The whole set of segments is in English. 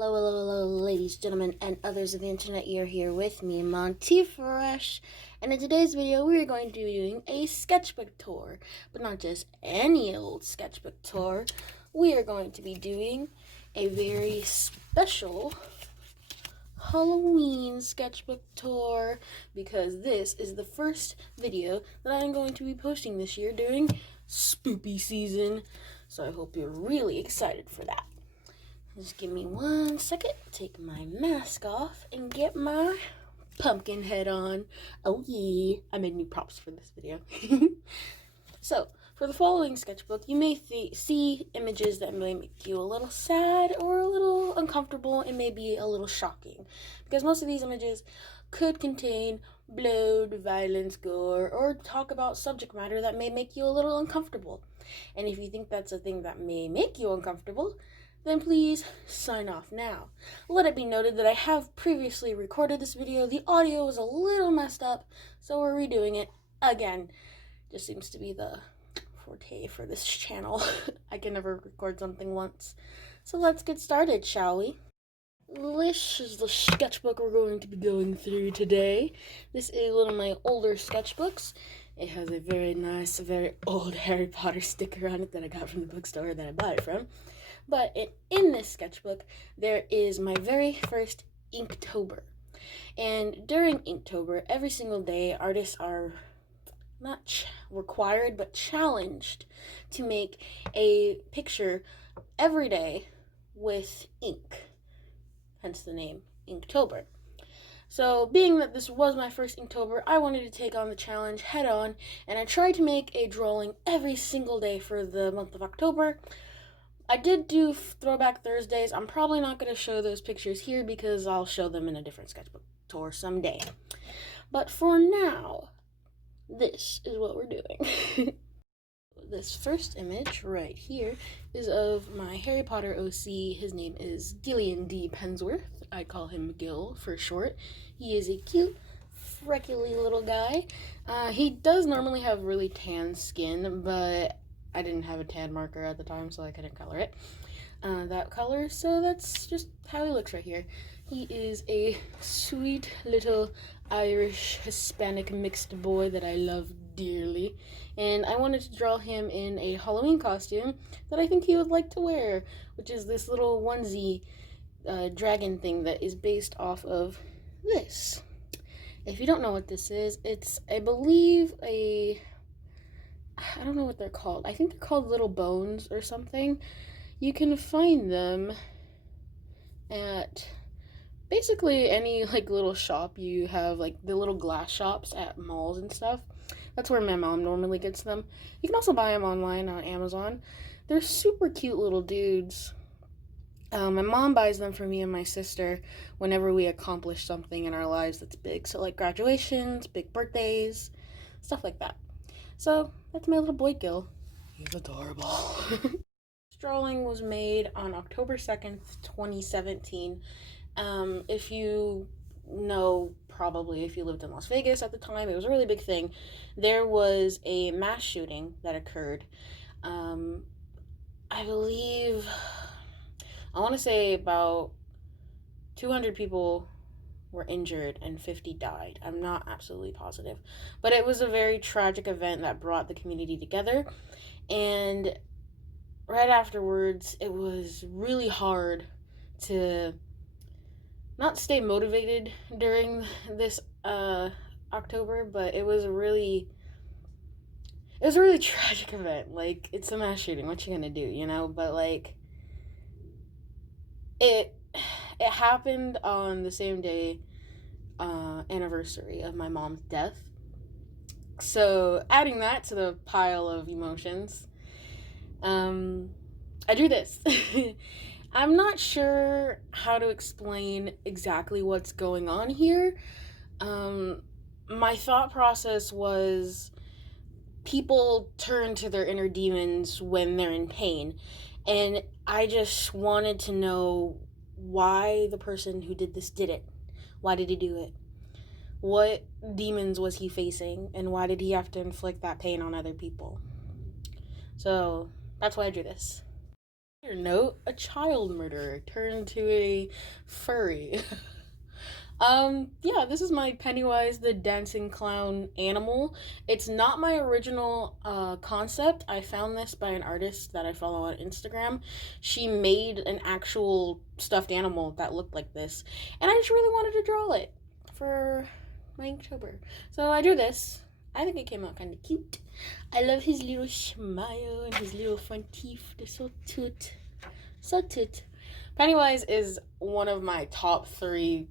Hello, hello, hello, ladies, gentlemen, and others of the internet. You're here with me, Monty Fresh, and in today's video, we're going to be doing a sketchbook tour, but not just any old sketchbook tour. We are going to be doing a very special Halloween sketchbook tour, because this is the first video that I'm going to be posting this year during spoopy season, so I hope you're really excited for that. Just give me 1 second, take my mask off, and get my pumpkin head on. Oh yeah, I made new props for this video. So, for the following sketchbook, you may see images that may make you a little sad or a little uncomfortable and maybe a little shocking, because most of these images could contain blood, violence, gore, or talk about subject matter that may make you a little uncomfortable. And if you think that's a thing that may make you uncomfortable, then please sign off now. Let it be noted that I have previously recorded this video. The audio was a little messed up, so we're redoing it again. Just seems to be the forte for this channel. I can never record something once. So let's get started, shall we? This is the sketchbook we're going to be going through today. This is one of my older sketchbooks. It has a very nice, very old Harry Potter sticker on it that I got from the bookstore that I bought it from. But in this sketchbook, there is my very first Inktober. And during Inktober, every single day, artists are not required, but challenged to make a picture every day with ink. Hence the name Inktober. So, being that this was my first Inktober, I wanted to take on the challenge head on, and I tried to make a drawing every single day for the month of October. I did do Throwback Thursdays. I'm probably not going to show those pictures here because I'll show them in a different sketchbook tour someday. But for now, this is what we're doing. This first image right here is of my Harry Potter OC. His name is Gillian D. Pensworth. I call him Gil for short. He is a cute, freckly little guy. He does normally have really tan skin, but I didn't have a tan marker at the time, so I couldn't color it that color, so that's just how he looks right here. He is a sweet little Irish Hispanic mixed boy that I love dearly, and I wanted to draw him in a Halloween costume that I think he would like to wear, which is this little onesie dragon thing that is based off of this. If you don't know what this is, it's, I believe, I don't know what they're called. I think they're called little bones or something. You can find them at basically any little shop. You have the little glass shops at malls and stuff. That's where my mom normally gets them. You can also buy them online on Amazon. They're super cute little dudes. My mom buys them for me and my sister whenever we accomplish something in our lives that's big. So graduations, big birthdays, stuff like that. So that's my little boy Gil. He's adorable. This drawing was made on October 2nd, 2017. If you know, probably if you lived in Las Vegas at the time, it was a really big thing. There was a mass shooting that occurred. I believe, I want to say about 200 people were injured and 50 died. I'm not absolutely positive. But it was a very tragic event that brought the community together. And right afterwards, it was really hard to not stay motivated during this October, but it was a really tragic event. It's a mass shooting. What you gonna do, you know? But it happened on the same day anniversary of my mom's death. So adding that to the pile of emotions, I drew this. I'm not sure how to explain exactly what's going on here. My thought process was people turn to their inner demons when they're in pain, and I just wanted to know why the person who did this did it. Why did he do it? What demons was he facing, and why did he have to inflict that pain on other people? So that's why I drew this. Note, a child murderer turned to a furry. Yeah, this is my Pennywise the Dancing Clown animal. It's not my original concept. I found this by an artist that I follow on Instagram. She made an actual stuffed animal that looked like this, and I just really wanted to draw it for my Inktober. So I drew this. I think it came out kind of cute. I love his little smile and his little front teeth. They're so cute. So cute. Pennywise is one of my top 3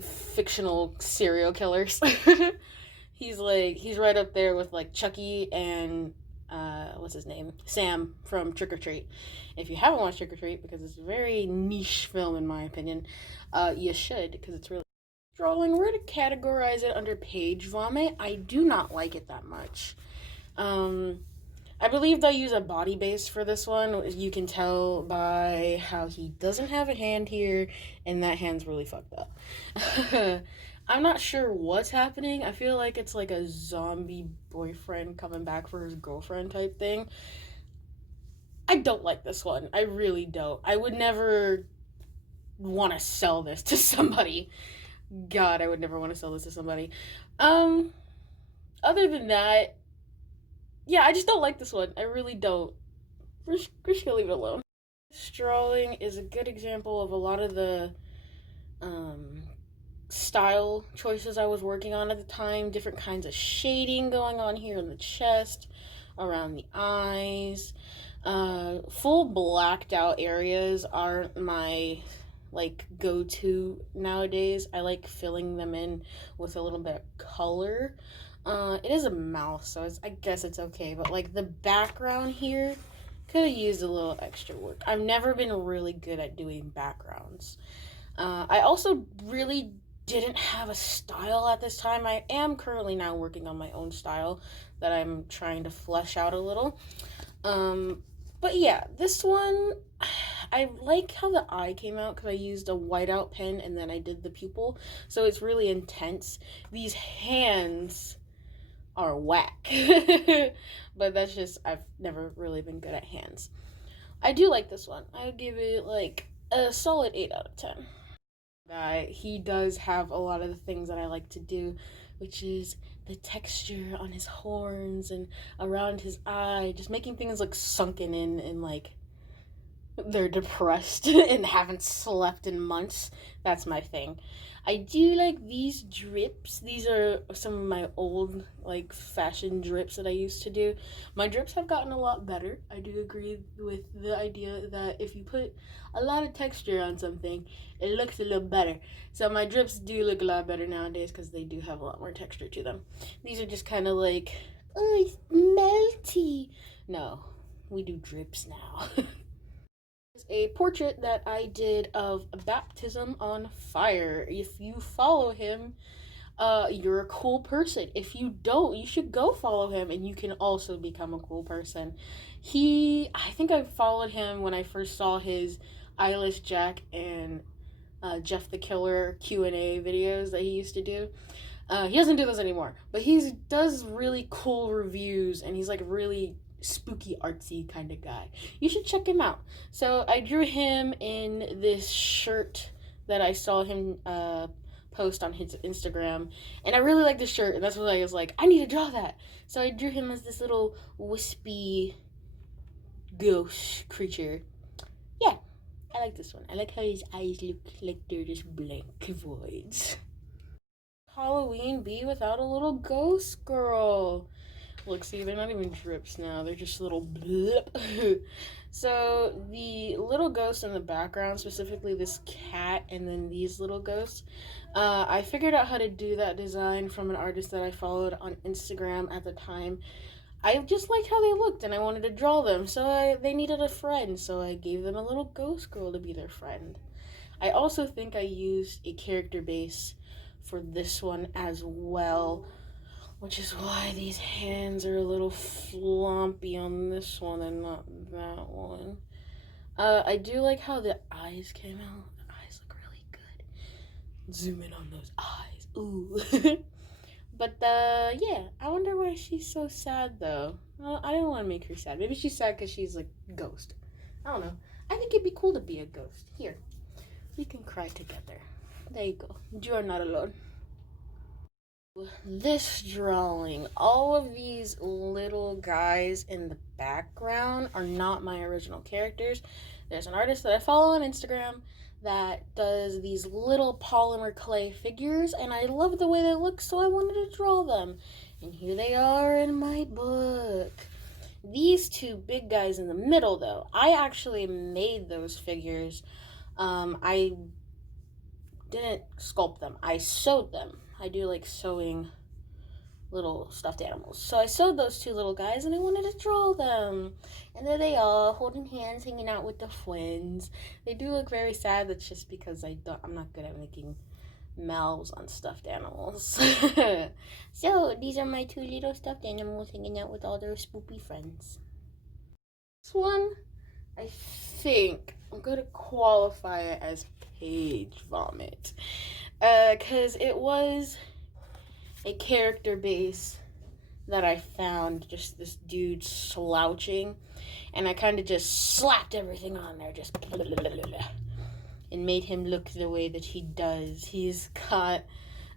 fictional serial killers. He's right up there with like Chucky and what's his name? Sam from Trick or Treat. If you haven't watched Trick or Treat, because it's a very niche film in my opinion, you should, because it's really drawing. We're to categorize it under page vomit. I do not like it that much. I believe they use a body base for this one. You can tell by how he doesn't have a hand here, and that hand's really fucked up. I'm not sure what's happening. I feel like it's like a zombie boyfriend coming back for his girlfriend type thing. I don't like this one. I really don't. I would never want to sell this to somebody. God, I would never want to sell this to somebody. Other than that, yeah, I just don't like this one. I really don't. We're just gonna leave it alone. This drawing is a good example of a lot of the style choices I was working on at the time. Different kinds of shading going on here in the chest, around the eyes. Full blacked out areas aren't my like go-to nowadays. I like filling them in with a little bit of color. It is a mouse, so I guess it's okay, but like the background here could have used a little extra work. I've never been really good at doing backgrounds. I also really didn't have a style at this time. I am currently now working on my own style that I'm trying to flesh out a little. But yeah, this one, I like how the eye came out because I used a whiteout pen and then I did the pupil, so it's really intense. These hands are whack. But that's just, I've never really been good at hands. I do like this one. I would give it like a solid 8 out of 10. He does have a lot of the things that I like to do, which is the texture on his horns and around his eye, just making things look sunken in and like they're depressed and haven't slept in months. That's my thing. I do like these drips. These are some of my old like fashion drips that I used to do. My drips have gotten a lot better. I do agree with the idea that if you put a lot of texture on something, it looks a little better. So my drips do look a lot better nowadays because they do have a lot more texture to them. These are just kind of like, oh, it's melty. No, we do drips now. A portrait that I did of baptism on fire. If you follow him, you're a cool person. If you don't, you should go follow him and you can also become a cool person. I think I followed him when I first saw his Eyeless Jack and Jeff the Killer Q&A videos that he used to do. He doesn't do those anymore, but he does really cool reviews and he's like really spooky artsy kind of guy. You should check him out. So I drew him in this shirt that I saw him post on his Instagram, and I really like this shirt, and that's what I was like, I need to draw that. So I drew him as this little wispy ghost creature. Yeah, I like this one. I like how his eyes look like they're just blank voids. Halloween be without a little ghost girl? Look, see, they're not even drips now. They're just little blip. So the little ghost in the background, specifically this cat and then these little ghosts, I figured out how to do that design from an artist that I followed on Instagram at the time. I just liked how they looked and I wanted to draw them. So they needed a friend. So I gave them a little ghost girl to be their friend. I also think I used a character base for this one as well, which is why these hands are a little floppy on this one and not that one. I do like how the eyes came out. The eyes look really good. Zoom in on those eyes. Ooh. But, yeah. I wonder why she's so sad, though. Well, I don't want to make her sad. Maybe she's sad because she's, like, a ghost. I don't know. I think it'd be cool to be a ghost. Here, we can cry together. There you go. You are not alone. This drawing, all of these little guys in the background are not my original characters. There's an artist that I follow on Instagram that does these little polymer clay figures, and I love the way they look, so I wanted to draw them. And here they are in my book. These two big guys in the middle, though, I actually made those figures. I didn't sculpt them. I sewed them. I do like sewing little stuffed animals. So I sewed those two little guys and I wanted to draw them. And there they are, holding hands, hanging out with the twins. They do look very sad. That's just because I'm not good at making mouths on stuffed animals. So these are my two little stuffed animals hanging out with all their spoopy friends. This one, I think I'm going to qualify it as page vomit. Because it was a character base that I found, just this dude slouching, and I kind of just slapped everything on there, just blah, blah, blah, blah, and made him look the way that he does. He's got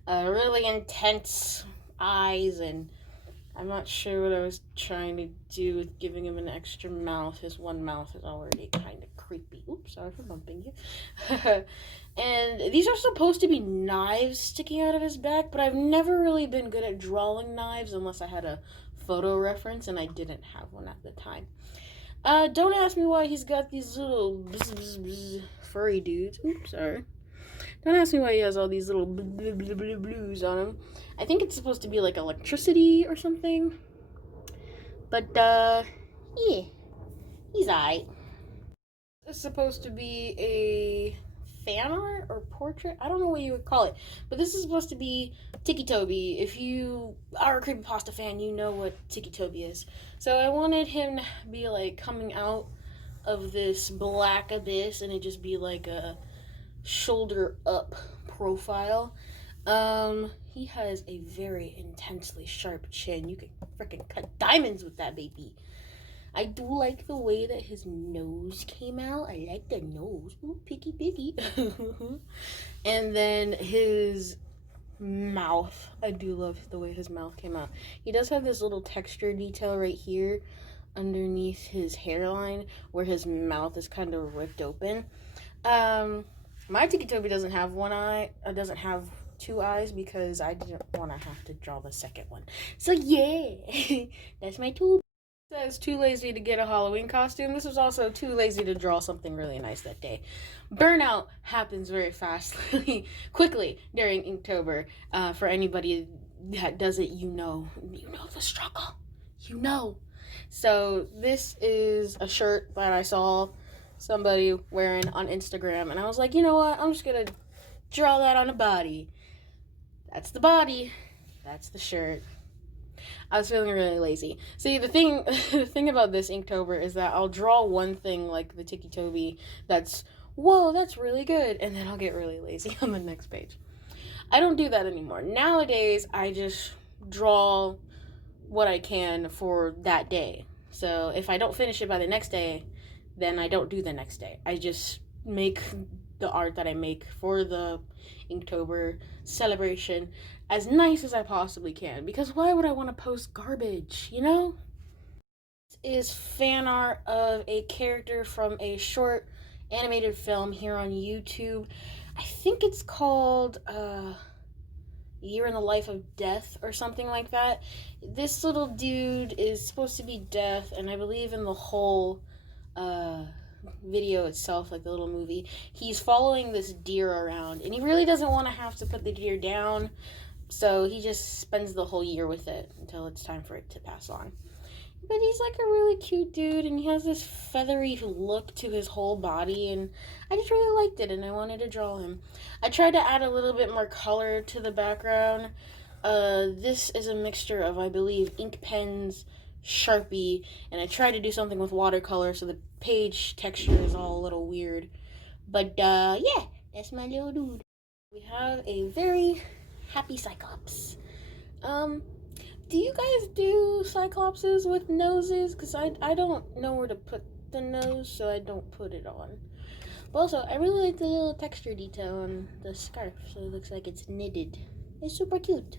really intense eyes, and I'm not sure what I was trying to do with giving him an extra mouth. His one mouth is already kind of creepy. Oops, sorry for bumping you. And these are supposed to be knives sticking out of his back, but I've never really been good at drawing knives unless I had a photo reference, and I didn't have one at the time. Don't ask me why he's got these little furry dudes. Oops, sorry. Don't ask me why he has all these little blues on him. I think it's supposed to be like electricity or something. But, yeah. He's alright. It's supposed to be a fan art or portrait. I don't know what you would call it. But this is supposed to be Inktober. If you are a creepypasta fan, you know what Inktober is. So I wanted him to be like coming out of this black abyss and it just be like a shoulder up profile. He has a very intensely sharp chin. You can freaking cut diamonds with that baby. I do like the way that his nose came out. I like the nose. Ooh, picky, picky. And then his mouth. I do love the way his mouth came out. He does have this little texture detail right here underneath his hairline where his mouth is kind of ripped open. My Inktober doesn't have one eye. It doesn't have two eyes because I didn't want to have to draw the second one. So yeah, that's my tool. It says too lazy to get a Halloween costume. This was also too lazy to draw something really nice that day. Burnout happens very fastly, quickly during Inktober. For anybody that does it, you know the struggle. You know. So this is a shirt that I saw somebody wearing on Instagram, and I was like, you know what? I'm just gonna draw that on a body. That's the body. That's the shirt. I was feeling really lazy. See, the thing about this Inktober is that I'll draw one thing like the Inktober that's, whoa, that's really good, and then I'll get really lazy on the next page. I don't do that anymore. Nowadays, I just draw what I can for that day. So if I don't finish it by the next day, then I don't do the next day. I just make the art that I make for the Inktober celebration as nice as I possibly can, because why would I want to post garbage, you know? This is fan art of a character from a short animated film here on YouTube. I think it's called Year in the Life of Death or something like that. This little dude is supposed to be death, and I believe in the whole video itself, like the little movie, he's following this deer around, and he really doesn't want to have to put the deer down, so he just spends the whole year with it until it's time for it to pass on. But he's like a really cute dude, and he has this feathery look to his whole body, and I just really liked it, and I wanted to draw him. I tried to add a little bit more color to the background. This is a mixture of, I believe, ink pens, Sharpie, and I tried to do something with watercolor, so the page texture is all a little weird. But, yeah, that's my little dude. We have a very happy Cyclops. Do you guys do Cyclopses with noses? Because I don't know where to put the nose, so I don't put it on. But also, I really like the little texture detail on the scarf, so it looks like it's knitted. It's super cute.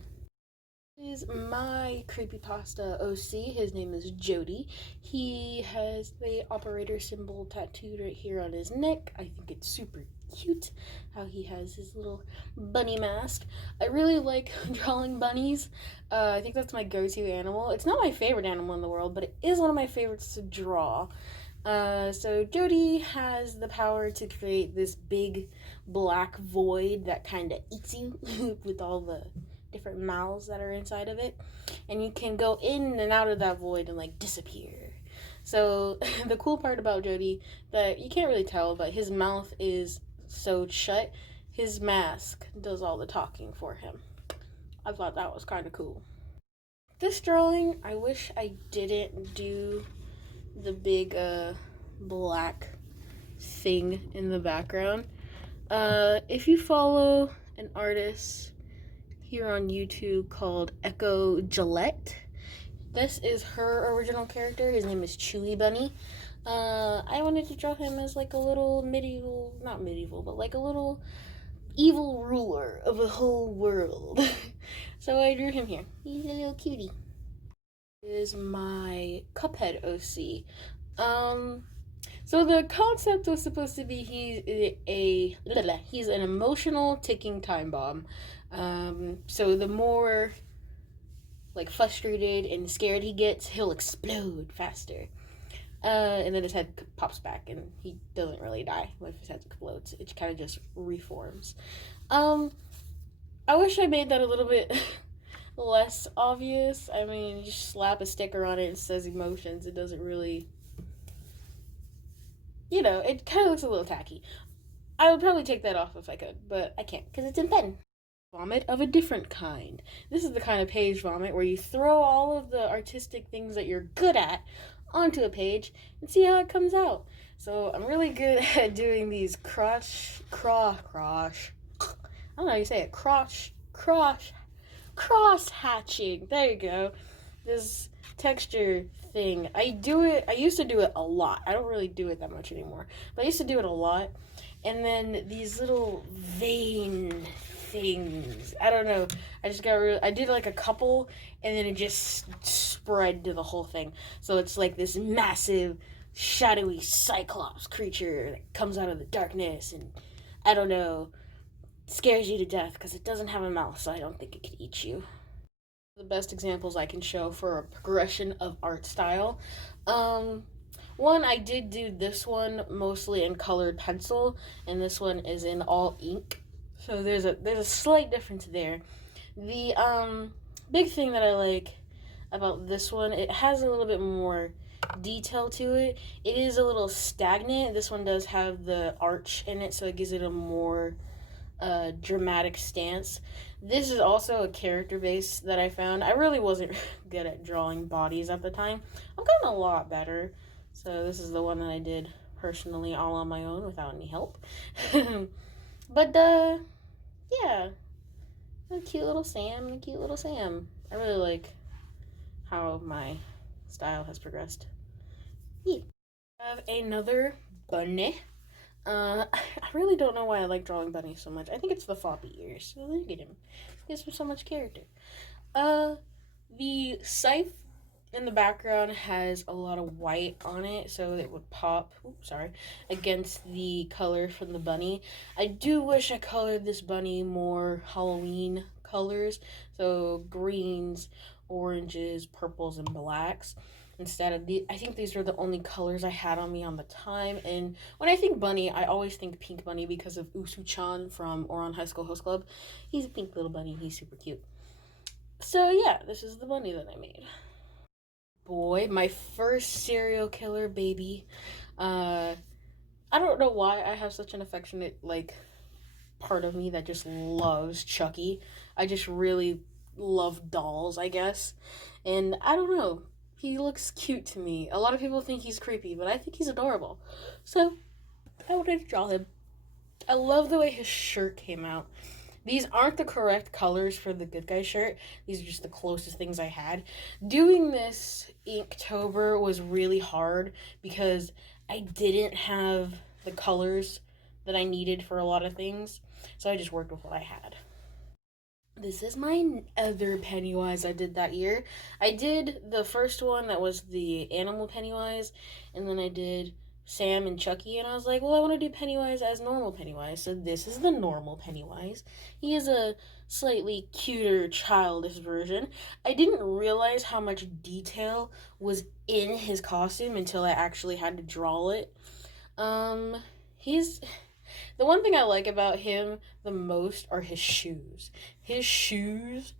This is my creepypasta OC. His name is Jody. He has the operator symbol tattooed right here on his neck. I think it's super cute how he has his little bunny mask. I really like drawing bunnies. I think that's my go-to animal. It's not my favorite animal in the world, but it is one of my favorites to draw. So Jody has the power to create this big black void that kind of eats you with all the different mouths that are inside of it, and you can go in and out of that void and like disappear. So the cool part about Jody that you can't really tell, but his mouth is sewed shut. His mask does all the talking for him. I thought that was kind of cool. This drawing, I wish I didn't do the big black thing in the background. If you follow an artist here on YouTube called Echo Gillette, this is her original character. His name is Chewy Bunny. I wanted to draw him as like a little not medieval, but like a little evil ruler of the whole world. So I drew him here. He's a little cutie. This is my Cuphead OC. So the concept was supposed to be he's an emotional ticking time bomb. So the more like frustrated and scared he gets, he'll explode faster. And then his head pops back and he doesn't really die if his head explodes. It kind of just reforms. I wish I made that a little bit less obvious. I mean, you just slap a sticker on it and says emotions. It doesn't really, it kind of looks a little tacky. I would probably take that off if I could, but I can't because it's in pen. Vomit of a different kind. This is the kind of page vomit where you throw all of the artistic things that you're good at onto a page and see how it comes out. So I'm really good at doing these cross hatching. There you go. This texture thing. I used to do it a lot. I don't really do it that much anymore, but I used to do it a lot. And then these little vein things. I don't know. I did like a couple, and then it just spread to the whole thing. So it's like this massive, shadowy cyclops creature that comes out of the darkness, and I don't know, scares you to death because it doesn't have a mouth, so I don't think it could eat you. The best examples I can show for a progression of art style. One, I did do this one mostly in colored pencil, and this one is in all ink. So there's a slight difference there. The big thing that I like about this one, it has a little bit more detail to it. It is a little stagnant. This one does have the arch in it, so it gives it a more dramatic stance. This is also a character base that I found. I really wasn't good at drawing bodies at the time. I'm getting a lot better. So this is the one that I did personally all on my own without any help. But yeah, a cute little Sam. I really like how my style has progressed. Yeah. I have another bunny. I really don't know why I like drawing bunnies so much. I think it's the floppy ears. So look at him. He gives him so much character. The scythe in the background has a lot of white on it, so it would pop, against the color from the bunny. I do wish I colored this bunny more Halloween colors, so greens, oranges, purples, and blacks. Instead of I think these were the only colors I had on me on the time. And when I think bunny, I always think pink bunny because of Usu-chan from Ouran High School Host Club. He's a pink little bunny. He's super cute. So yeah, this is the bunny that I made. Boy, my first serial killer baby. I don't know why I have such an affectionate, part of me that just loves Chucky. I just really love dolls, I guess. And I don't know. He looks cute to me. A lot of people think he's creepy, but I think he's adorable. So, I wanted to draw him. I love the way his shirt came out. These aren't the correct colors for the good guy shirt. These are just the closest things I had. Doing this Inktober was really hard because I didn't have the colors that I needed for a lot of things, so I just worked with what I had. This is my other Pennywise I did that year. I did the first one that was the animal Pennywise, and then I did Sam and Chucky, and I was like, well, I want to do Pennywise as normal Pennywise, so this is the normal Pennywise. He is a slightly cuter, childish version. I didn't realize how much detail was in his costume until I actually had to draw it. He's the one thing I like about him the most are his shoes. His shoes,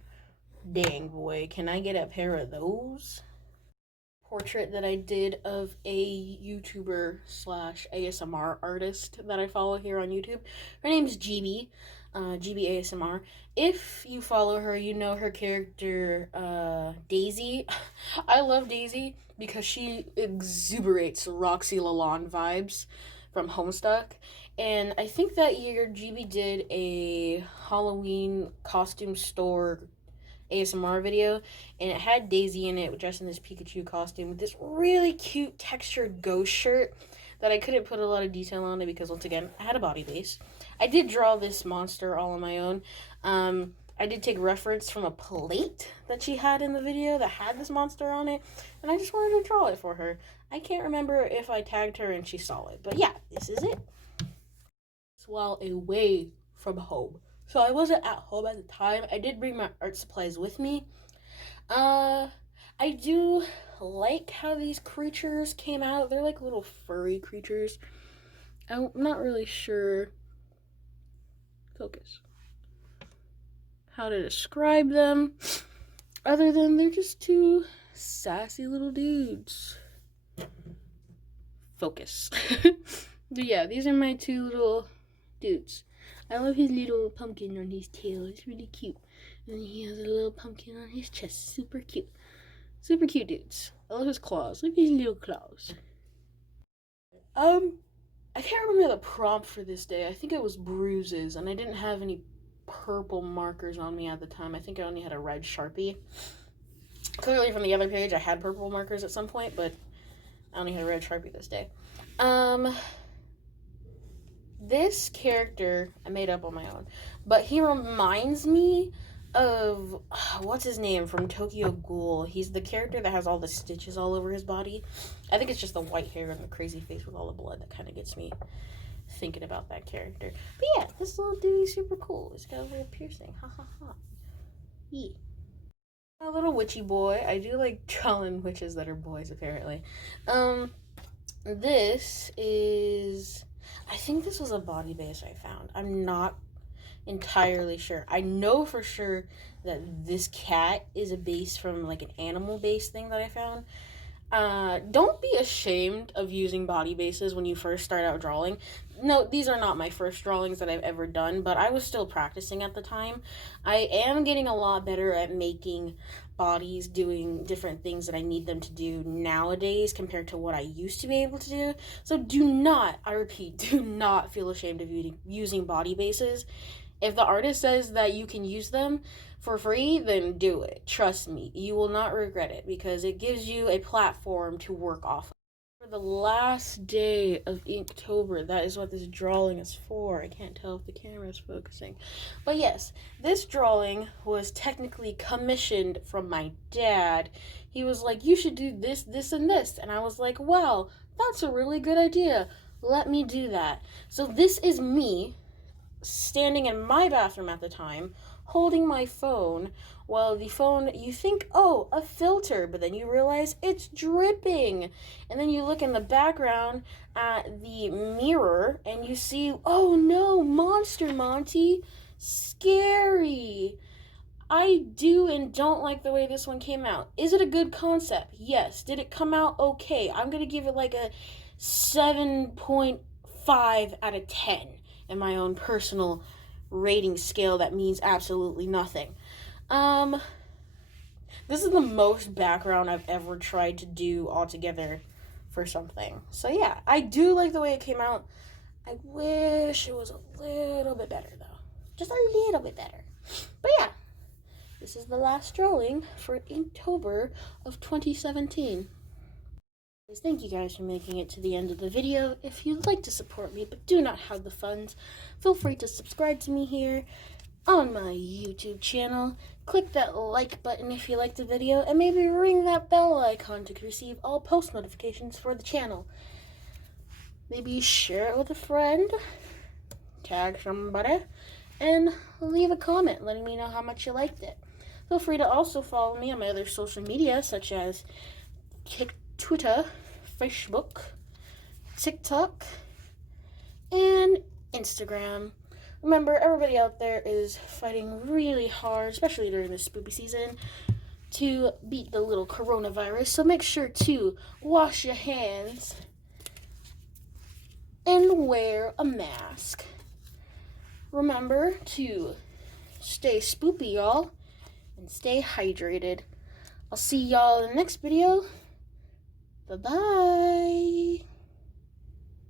dang boy, can I get a pair of those? Portrait that I did of a YouTuber slash ASMR artist that I follow here on YouTube. Her name's GB, GB ASMR. If you follow her, you know her character, Daisy. I love Daisy because she exuberates Roxy Lalonde vibes from Homestuck. And I think that year GB did a Halloween costume store ASMR video, and it had Daisy in it, dressed in this Pikachu costume with this really cute textured ghost shirt that I couldn't put a lot of detail on it because, once again, I had a body base. I did draw this monster all on my own. I did take reference from a plate that she had in the video that had this monster on it, and I just wanted to draw it for her. I can't remember if I tagged her and she saw it, but yeah, this is it. While away from home. So I wasn't at home at the time. I did bring my art supplies with me. I do like how these creatures came out. They're like little furry creatures. I'm not really sure. Focus. How to describe them, other than they're just two sassy little dudes. Focus. But yeah, these are my two little dudes. I love his little pumpkin on his tail. It's really cute. And he has a little pumpkin on his chest. Super cute. Super cute dudes. I love his claws. Look at his little claws. I can't remember the prompt for this day. I think it was bruises, and I didn't have any purple markers on me at the time. I think I only had a red Sharpie. Clearly from the other page I had purple markers at some point, but I only had a red Sharpie this day. This character I made up on my own, but he reminds me of what's his name from Tokyo Ghoul. He's the character that has all the stitches all over his body. I think it's just the white hair and the crazy face with all the blood that kind of gets me thinking about that character. But yeah, this little dude is super cool. He's got a little piercing. Ha ha ha. Yeah. A little witchy boy. I do like drawing witches that are boys, apparently. This is, I think this was a body base I found. I'm not entirely sure. I know for sure that this cat is a base from like an animal base thing that I found. Don't be ashamed of using body bases when you first start out drawing. No, these are not my first drawings that I've ever done, but I was still practicing at the time. I am getting a lot better at making bodies, doing different things that I need them to do nowadays compared to what I used to be able to do. So do not, I repeat, do not feel ashamed of using body bases. If the artist says that you can use them for free, then do it. Trust me, you will not regret it because it gives you a platform to work off of. For the last day of Inktober, that is what this drawing is for. I can't tell if the camera is focusing. But yes, this drawing was technically commissioned from my dad. He was like, you should do this, this, and this. And I was like, wow, that's a really good idea. Let me do that. So this is me standing in my bathroom at the time, holding my phone, while the phone, you think, oh, a filter, but then you realize it's dripping. And then you look in the background at the mirror and you see, oh no, Monster Monty, scary. I do and don't like the way this one came out. Is it a good concept? Yes. Did it come out okay? I'm going to give it like a 7.5 out of 10 in my own personal rating scale that means absolutely nothing. This is the most background I've ever tried to do altogether for something. So yeah, I do like the way it came out. I wish it was a little bit better though. Just a little bit better. But yeah, this is the last drawing for Inktober of 2017. Thank you guys for making it to the end of the video. If you'd like to support me but do not have the funds, feel free to subscribe to me here on my YouTube channel. Click that like button if you liked the video, and maybe ring that bell icon to receive all post notifications for the channel. Maybe share it with a friend, tag somebody, and leave a comment letting me know how much you liked it. Feel free to also follow me on my other social media, such as Twitter, Facebook, TikTok, and Instagram. Remember, everybody out there is fighting really hard, especially during this spooky season, to beat the little coronavirus. So make sure to wash your hands and wear a mask. Remember to stay spoopy, y'all, and stay hydrated. I'll see y'all in the next video. Bye-bye.